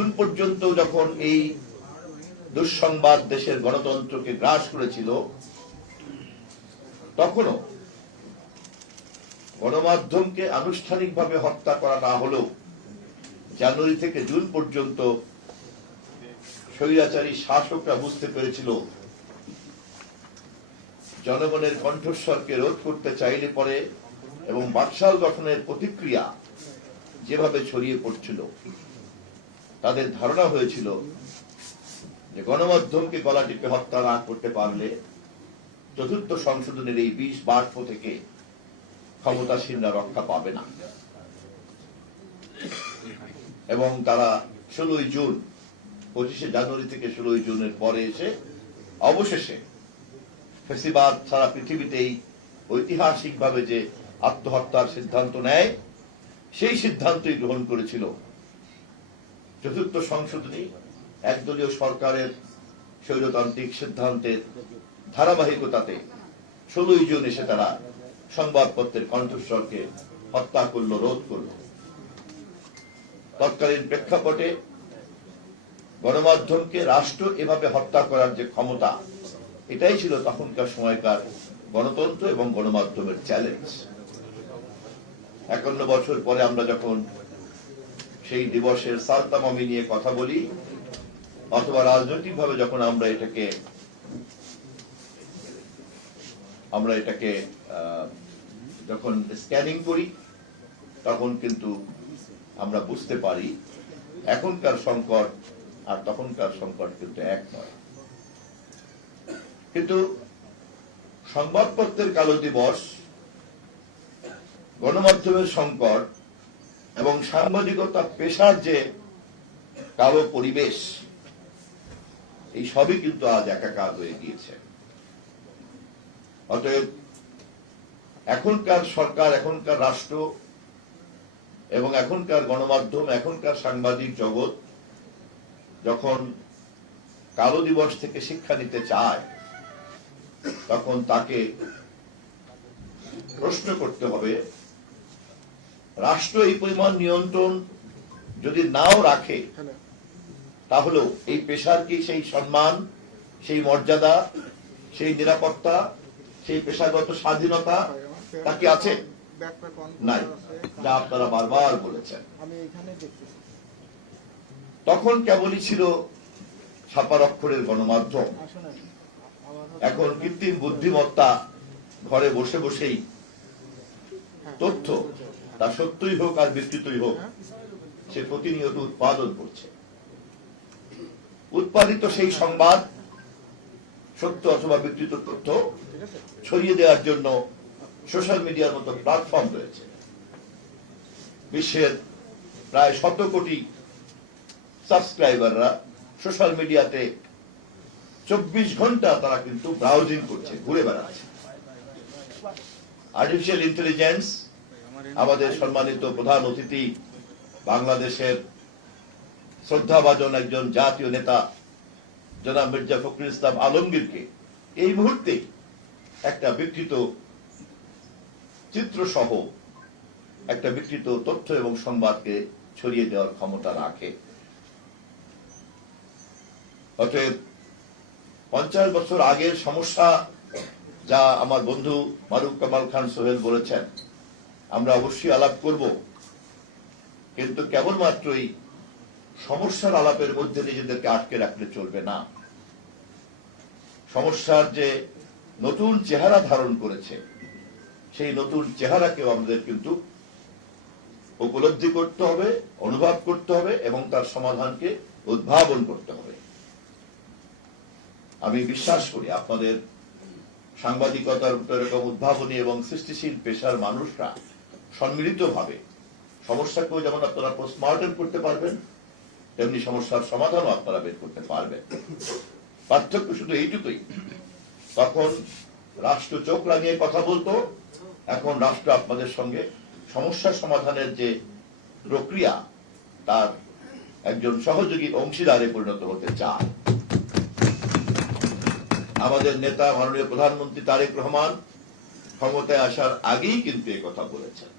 June পর্যন্ত যখন এই দুঃসংবাদ দেশের গণতন্ত্রকে গ্রাস করেছিল, তখনও গণমাধ্যমকে আনুষ্ঠানিকভাবে হত্যা করা না হলেও জানুয়ারি থেকে জুন পর্যন্ত স্বৈরাচারী শাসকরা বুঝতে পেরেছিল জনগণের কণ্ঠস্বরকে রোধ করতে চাইলে পরে এবং বাকশাল গঠনের প্রতিক্রিয়া যেভাবে ছড়িয়ে পড়ছিল, তাদের ধারণা হয়েছিল যে গণমাধ্যমকে গলা টিপে হত্যা না করতে পারলে চতুর্থ সংশোধনের এই ২০ বাষ্প থেকে ক্ষমতাসীনরা রক্ষা পাবে না। এবং তারা ১৬ই জুন, ২৫শে জানুয়ারি থেকে ১৬ই জুনের পরে এসে অবশেষে ফ্যাসিবাদ সারা পৃথিবীতেই ঐতিহাসিকভাবে যে আত্মহত্যার সিদ্ধান্ত নেয়, সেই সিদ্ধান্তই গ্রহণ করেছিল। চতুর্থ সংশোধনী একদলীয় সরকারের স্বৈরতান্ত্রিক সিদ্ধান্তের ধারাবাহিকতাতে ১৬ই জুন এসে তারা সংবাদপত্রের কণ্ঠস্বরকে হত্যা করল, রোধ করল। তৎকালীন প্রেক্ষাপটে গণমাধ্যমকে রাষ্ট্র এভাবে হত্যা করার যে ক্ষমতা, এটাই ছিল তখনকার সময়কার গণতন্ত্র এবং গণমাধ্যমের চ্যালেঞ্জ। ৫১ বছর পরে আমরা যখন সেই দিবসের সালতামমি নিয়ে কথা বলি, অথবা রাজনৈতিকভাবে যখন আমরা এটাকে যখন স্ক্যানিং করি, তখন কিন্তু আমরা বুঝতে পারি এখনকার সংকট আর তখনকার সংকট কিন্তু এক নয়। কিন্তু সংবাদপত্রের কালো দিবস, গণমাধ্যমের সংকট এবং সাংবাদিকতা পেশার যে কালো পরিবেশ, এই সবই কিন্তু আজ একাকার হয়ে গিয়েছে। অতএব এখনকার সরকার, এখনকার রাষ্ট্র এবং এখনকার গণমাধ্যম, এখনকার সাংবাদিক জগৎ যখন কালো দিবস থেকে শিক্ষা নিতে চায়, তখন তাকে প্রশ্ন করতে হবে, রাষ্ট্র এই পরিমাণ নিয়ন্ত্রণ যদি নাও রাখে, তাহলেও এই পেশার কি সেই সম্মান, সেই মর্যাদা, সেই নিরাপত্তা, সেই পেশাগত স্বাধীনতা তা কি আছে? নাই, যা আপনারা বারবার বলেছেন। তখন কেবলই ছিল ছাপার অক্ষরের গণমাধ্যম। এখন কৃত্রিম বুদ্ধিমত্তা ঘরে বসে বসেই তথ্য, তা সত্যই হোক আর বিকৃতই হোক, সে প্রতিনিয়ত উৎপাদন করছে। উৎপাদিত সেই সংবাদ, সত্য অথবা বিকৃত তথ্য ছড়িয়ে দেওয়ার জন্য সোশ্যাল মিডিয়ার মতো প্ল্যাটফর্ম রয়েছে। বিশ্বের প্রায় ১০০ কোটি সাবস্ক্রাইবাররা সোশ্যাল মিডিয়াতে ২৪ ঘন্টা তারা কিন্তু ব্রাউজিং করছে, ঘুরে বেড়াচ্ছে। আর্টিফিশিয়াল ইন্টেলিজেন্স, আমাদের সম্মানিত প্রধান অতিথি, বাংলাদেশের শ্রদ্ধাভাজন একজন জাতীয় নেতা জনাব মির্জা ফখরুল ইসলাম আলমগীরকে এই মুহূর্তে একটা বিকৃত চিত্র সহ একটা বিকৃত তথ্য এবং সংবাদকে ছড়িয়ে দেওয়ার ক্ষমতা রাখে। অতএব ৫০ বছর আগের সমস্যা, যা আমার বন্ধু মারুফ কামাল খান সোহেল বলেছেন, আমরা অবশ্যই আলাপ করব, কিন্তু কেবলমাত্রই সমস্যার আলাপের মধ্যে নিজেদেরকে আটকে রাখলে চলবে না। সমস্যার যে নতুন চেহারা ধারণ করেছে, সেই নতুন চেহারাকেও আমাদের কিন্তু উপলব্ধি করতে হবে, অনুভব করতে হবে এবং তার সমাধানকে উদ্ভাবন করতে হবে। আমি বিশ্বাস করি আপনাদের সাংবাদিকতার এরকম উদ্ভাবনী এবং সৃষ্টিশীল পেশার মানুষরা সম্মিলিতভাবে সমস্যাকেও যেমন আপনারা পোস্টমর্টেম করতে পারবেন, তেমনি সমস্যার সমাধানও আপনারা বের করতে পারবেন। পার্থক্য শুধু এইটুকুই, তখন রাষ্ট্র চোখ লাগিয়ে কথা বলতো, এখন রাষ্ট্র আপনাদের সঙ্গে সমস্যা সমাধানের যে প্রক্রিয়া, তার একজন সহযোগী অংশীদারে পরিণত হতে চায়। আমাদের নেতা মাননীয় প্রধানমন্ত্রী তারেক রহমান ক্ষমতায় আসার আগেই কিন্তু এই কথা বলেছেন।